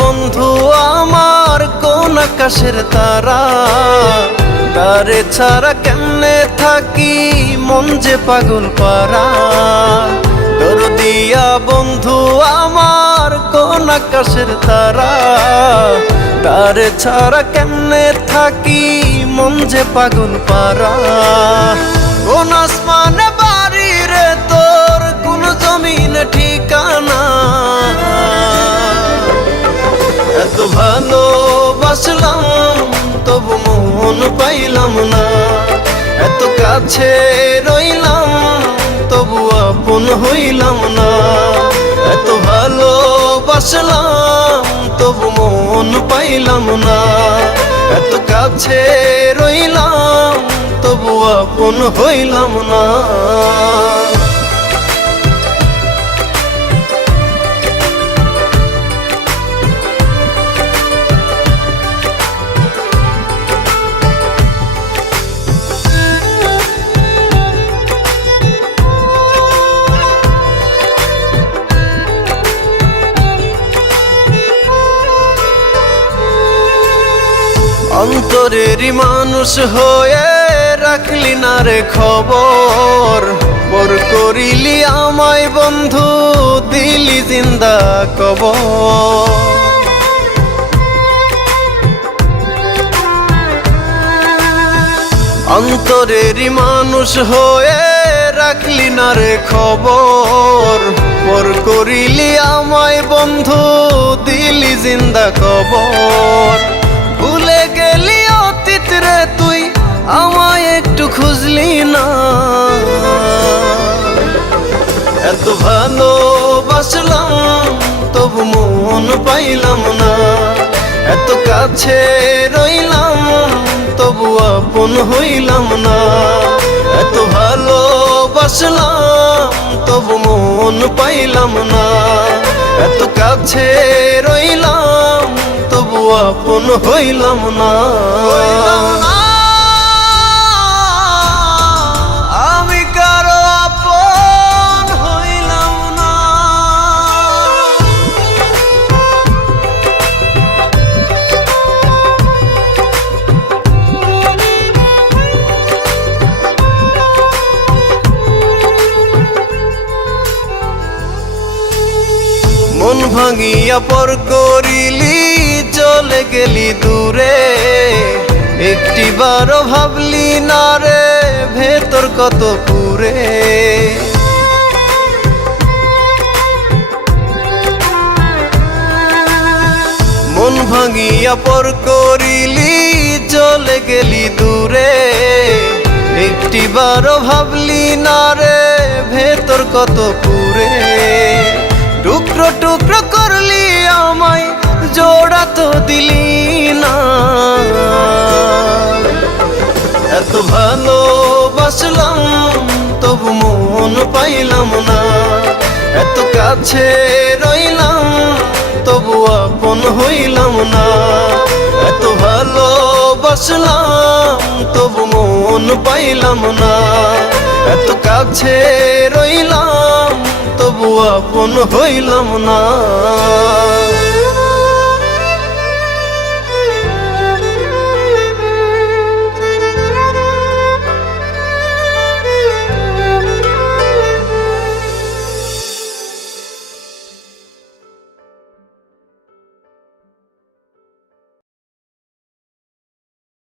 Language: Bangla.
বন্ধু আমার কোন আকাশের তারা, তারে ছাড়া কেমনে থাকি মন যে পাগল পারা। দরদিয়া বন্ধু আমার কোন আকাশের তারা, তারে ছাড়া কেমনে থাকি মন যে পাগল পারা। কোন আসমানে বাড়ি রে তোর, কোন জমিনে ঠিকানা, এত ভালোবাসলাম তবু মন পাইলাম না। এত কাছে রইলাম তবু আপন হইলাম না। এত ভালোবাসলাম তবু মন পাইলাম না। এত কাছে রইলাম তবু আপন হইলাম না। অন্তরেরই মানুষ হয়ে রাখলি না রে খবর, পর করিলি আমায় বন্ধু দিলি জিন্দা কবর। অন্তরেরই মানুষ হয়ে রাখলি না রে খবর, পর করিলি আমায় বন্ধু দিলি জিন্দা কবর। ভুলে গেলি অতীত রে তুই আমায় একটু খুঁজলি না। এত ভালোবাসলাম তবু মন পাইলাম না। এত কাছে রইলাম তবু আপন হইলাম না। এত ভালোবাসলাম তবু মন পাইলাম না। এত কাছে রইলাম তবু আপন হইলাম না। আমি কারো আপন হইলাম না। মন ভাঙিয়া পর করিলি চলে গেলি দূরে, একটিবারও ভাবলি না রে ভেতর কত পুরে। মন ভাঙিয়া পর করিলি চলে গেলি দূরে, একটিবারও ভাবলি না রে ভেতর কত পুরে। টুকরো টুকরো করলি আমায় জোড়া তো দিলি না। এত ভালোবাসলাম তবু মন পাইলাম না। এত কাছে রইলাম তবু আপন হইলাম না। এত ভালোবাসলাম তবু মন পাইলাম না। এত কাছে রইলাম তবু আপন হইলাম না।